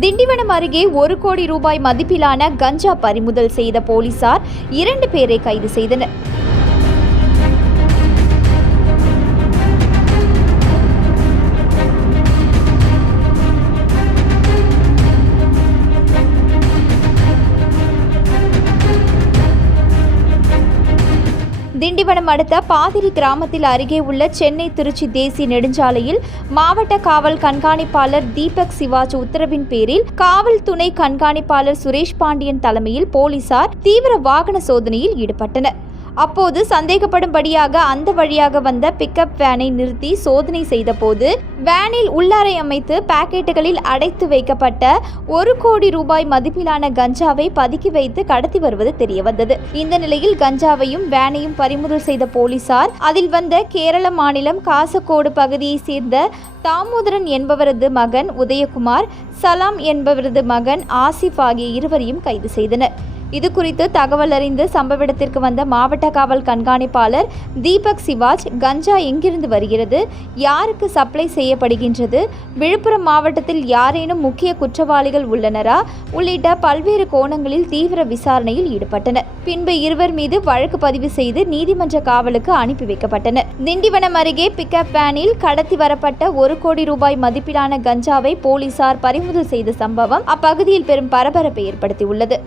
திண்டிவனம் அருகே 1 கோடி ரூபாய் மதிப்பிலான கஞ்சா பறிமுதல் செய்த போலீசார் 2 பேரை கைது செய்தனர். திண்டிவனம் அடுத்த பாதிரி கிராமத்தில் அருகே உள்ள சென்னை திருச்சி தேசிய நெடுஞ்சாலையில் மாவட்ட காவல் கண்காணிப்பாளர் தீபக் சிவாஜ் உத்தரவின் பேரில் காவல் துணை கண்காணிப்பாளர் சுரேஷ் பாண்டியன் தலைமையில் போலீசார் தீவிர வாகன சோதனையில் ஈடுபட்டனர். அப்போது சந்தேகப்படும்படியாக அந்த வழியாக வந்த பிக்கப் வேனை நிறுத்தி சோதனை செய்தபோது வேனில் உள்ளறை அமைத்து பாக்கெட்டுகளில் அடைத்து வைக்கப்பட்ட 1 கோடி ரூபாய் மதிப்பிலான கஞ்சாவை பதுக்கி வைத்து கடத்தி வருவது தெரியவந்தது. இந்த நிலையில் கஞ்சாவையும் வேனையும் பறிமுதல் செய்த போலீசார் அதில் வந்த கேரள மாநிலம் காசகோடு பகுதியை சேர்ந்த தாமோதரன் என்பவரது மகன் உதயகுமார், சலாம் என்பவரது மகன் ஆசிப் ஆகிய இருவரையும் கைது செய்தனர். இது குறித்து தகவல் அறிந்து சம்பவ இடத்திற்கு வந்த மாவட்ட காவல் கண்காணிப்பாளர் தீபக் சிவாஜ், கஞ்சா எங்கிருந்து வருகிறது, யாருக்கு சப்ளை செய்யப்படுகின்றது, விழுப்புரம் மாவட்டத்தில் யாரேனும் முக்கிய குற்றவாளிகள் உள்ளனரா உள்ளிட்ட பல்வேறு கோணங்களில் தீவிர விசாரணையில் ஈடுபட்டனர். பின்பு இருவர் மீது வழக்கு பதிவு செய்து நீதிமன்ற காவலுக்கு அனுப்பி வைக்கப்பட்டனர். திண்டிவனம் அருகே பிக்கப் வேனில் கடத்தி வரப்பட்ட 1 கோடி ரூபாய் மதிப்பிலான கஞ்சாவை போலீசார் பறிமுதல் செய்த சம்பவம் அப்பகுதியில் பெரும் பரபரப்பை ஏற்படுத்தியுள்ளது.